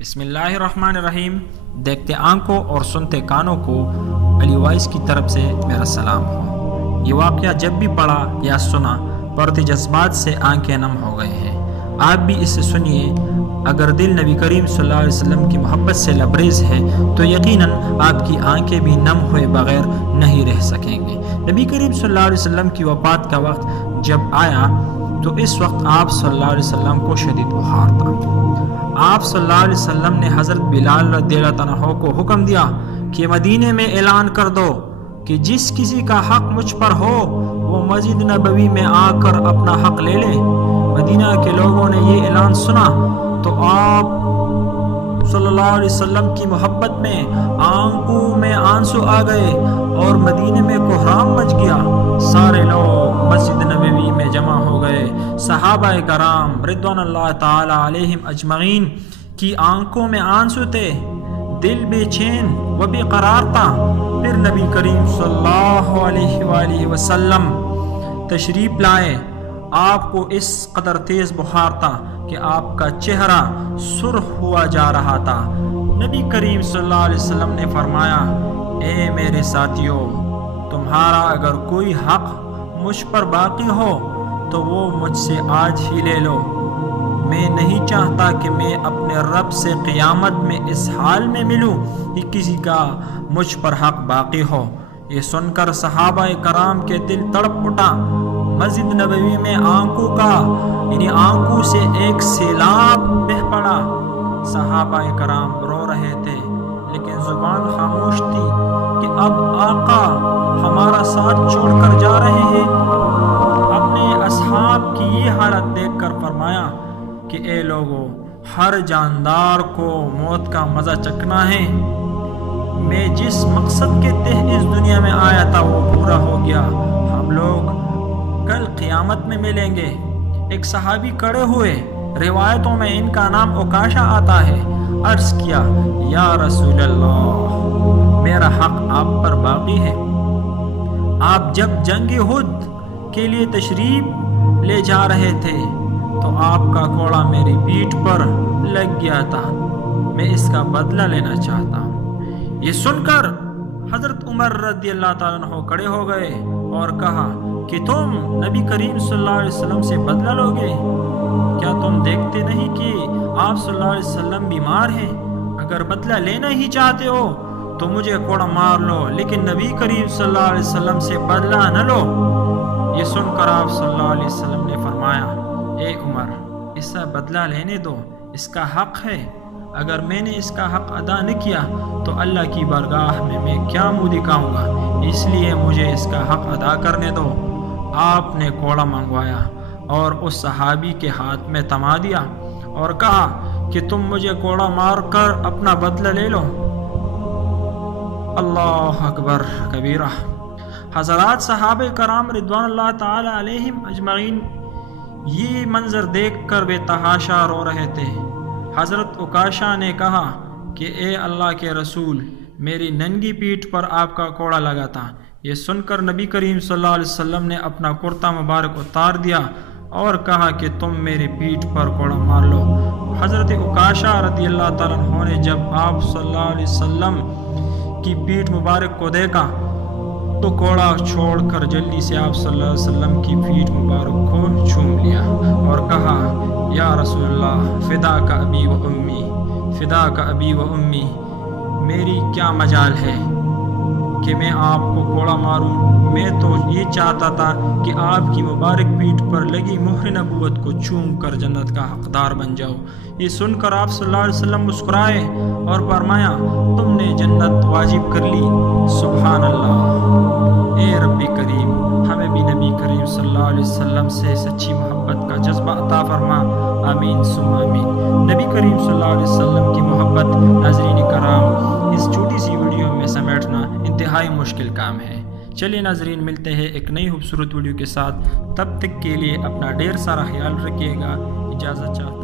بسم اللہ الرحمن الرحیم۔ دیکھتے آنکھوں اور سنتے کانوں کو علی وائس کی طرف سے میرا سلام ہو۔ یہ واقعہ جب بھی پڑھا یا سنا پڑھتے جذبات سے آنکھیں نم ہو گئے ہیں۔ آپ بھی اسے سنیے۔ اگر دل نبی کریم صلی اللہ علیہ وسلم کی محبت سے لبریز ہے تو یقیناً آپ کی آنکھیں بھی نم ہوئے بغیر نہیں رہ سکیں گے۔ نبی کریم صلی اللہ علیہ وسلم کی وفات کا وقت جب آیا تو اس وقت آپ صلی اللہ علیہ وسلم کو شدید بخار تھا۔ آپ صلی اللہ علیہ وسلم نے حضرت بلال رضی اللہ عنہ کو حکم دیا کہ مدینے میں اعلان کر دو کہ جس کسی کا حق مجھ پر ہو وہ مسجد نبوی میں آ کر اپنا حق لے لے۔ مدینہ کے لوگوں نے یہ اعلان سنا تو آپ صلی اللہ علیہ وسلم کی محبت میں آنکھوں میں آنسو آ گئے اور مدینے میں کوہرام مچ گیا۔ سارے لوگ مسجد نبوی میں جمع ہو گئے۔ صحابہ کرام رضوان اللہ تعالی علیہم اجمعین کی آنکھوں میں آنسو تھے، دل بے چین و بے قرار تھا۔ پھر نبی کریم صلی اللہ علیہ وآلہ وسلم تشریف لائے۔ آپ کو اس قدر تیز بخار تھا کہ آپ کا چہرہ سرخ ہوا جا رہا تھا۔ نبی کریم صلی اللہ علیہ وسلم نے فرمایا، اے میرے ساتھیو، تمہارا اگر کوئی حق مجھ پر باقی ہو تو وہ مجھ سے آج ہی لے لو۔ میں نہیں چاہتا کہ میں اپنے رب سے قیامت میں اس حال میں ملوں کہ کسی کا مجھ پر حق باقی ہو۔ یہ سن کر صحابہ کرام کے دل تڑپ اٹھا۔ مسجد نبوی میں آنکھوں سے ایک سیلاب بہہ پڑا۔ صحابہ کرام رو رہے تھے لیکن زبان خاموش تھی کہ اب آقا ہمارا ساتھ چھوڑ کر جا رہے ہیں۔ اپنے اصحاب کی یہ حالت دیکھ کر فرمایا کہ اے لوگو، ہر جاندار کو موت کا مزہ چکھنا ہے۔ میں جس مقصد کے تحت اس دنیا میں آیا تھا وہ پورا ہو گیا۔ ہم لوگ کل قیامت میں ملیں گے۔ ایک صحابی کھڑے ہوئے، روایتوں میں ان کا نام عکاشہ آتا ہے۔ عرض کیا، یا رسول اللہ، میرا حق آپ پر باقی ہے۔ آپ جب جنگ احد کے لیے تشریف لے جا رہے تھے تو آپ کا کوڑا میری پیٹھ پر لگ گیا تھا، میں اس کا بدلہ لینا چاہتا ہوں۔ یہ سن کر حضرت عمر رضی اللہ تعالیٰ عنہ کھڑے ہو گئے اور کہا کہ تم نبی کریم صلی اللہ علیہ وسلم سے بدلہ لوگے؟ کیا تم دیکھتے نہیں کہ آپ صلی اللہ علیہ وسلم بیمار ہیں؟ اگر بدلہ لینا ہی چاہتے ہو تو مجھے کوڑا مار لو، لیکن نبی کریم صلی اللہ علیہ وسلم سے بدلہ نہ لو۔ یہ سن کر آپ صلی اللہ علیہ وسلم نے فرمایا، اے عمر، اس سے بدلہ لینے دو، اس کا حق ہے۔ اگر میں نے اس کا حق ادا نہ کیا تو اللہ کی بارگاہ میں کیا منہ دکھاؤں گا، اس لیے مجھے اس کا حق ادا کرنے دو۔ آپ نے کوڑا منگوایا اور اس صحابی کے ہاتھ میں تھما دیا اور کہا کہ تم مجھے کوڑا مار کر اپنا بدلہ لے لو۔ اللہ اکبر کبیرہ۔ حضرات صحابہ کرام رضوان اللہ تعالی علیہم اجمعین یہ منظر دیکھ کر بے تحاشا رو رہے تھے۔ حضرت عکاشہ نے کہا کہ اے اللہ کے رسول، میری ننگی پیٹھ پر آپ کا کوڑا لگا تھا۔ یہ سن کر نبی کریم صلی اللہ علیہ وسلم نے اپنا کرتا مبارک اتار دیا اور کہا کہ تم میری پیٹھ پر کوڑا مار لو۔ حضرت عکاشہ رضی اللہ تعالیٰ عنہ نے جب آپ صلی اللہ علیہ وسلم کی پیٹھ مبارک کو دیکھا تو کوڑا چھوڑ کر جلدی سے آپ صلی اللہ علیہ وسلم کی پیٹھ مبارک کو چوم لیا اور کہا، یا رسول اللہ، فدا کا ابی و امی، فدا کا ابی و امی، میری کیا مجال ہے کہ میں آپ کو کوڑا ماروں؟ میں تو یہ چاہتا تھا کہ آپ کی مبارک پیٹھ پر لگی مہر نبوت کو چوم کر جنت کا حقدار بن جاؤ۔ یہ سن کر آپ صلی اللہ علیہ وسلم مسکرائے اور فرمایا، تم نے جنت واجب کر لی۔ سبحان اللہ۔ اے رب کریم، ہمیں بھی نبی کریم صلی اللہ علیہ وسلم سے سچی محبت کا جذبہ عطا فرما۔ آمین ثم آمین۔ نبی کریم صلی اللہ علیہ وسلم کی محبت ناظرین کرام اس چھوٹی سی ویڈیو میں سمیٹنا انتہائی مشکل کام ہے۔ چلیے ناظرین، ملتے ہیں ایک نئی خوبصورت ویڈیو کے ساتھ، تب تک کے لیے اپنا ڈھیر سارا خیال رکھیے گا۔ اجازت چاہتا ہوں۔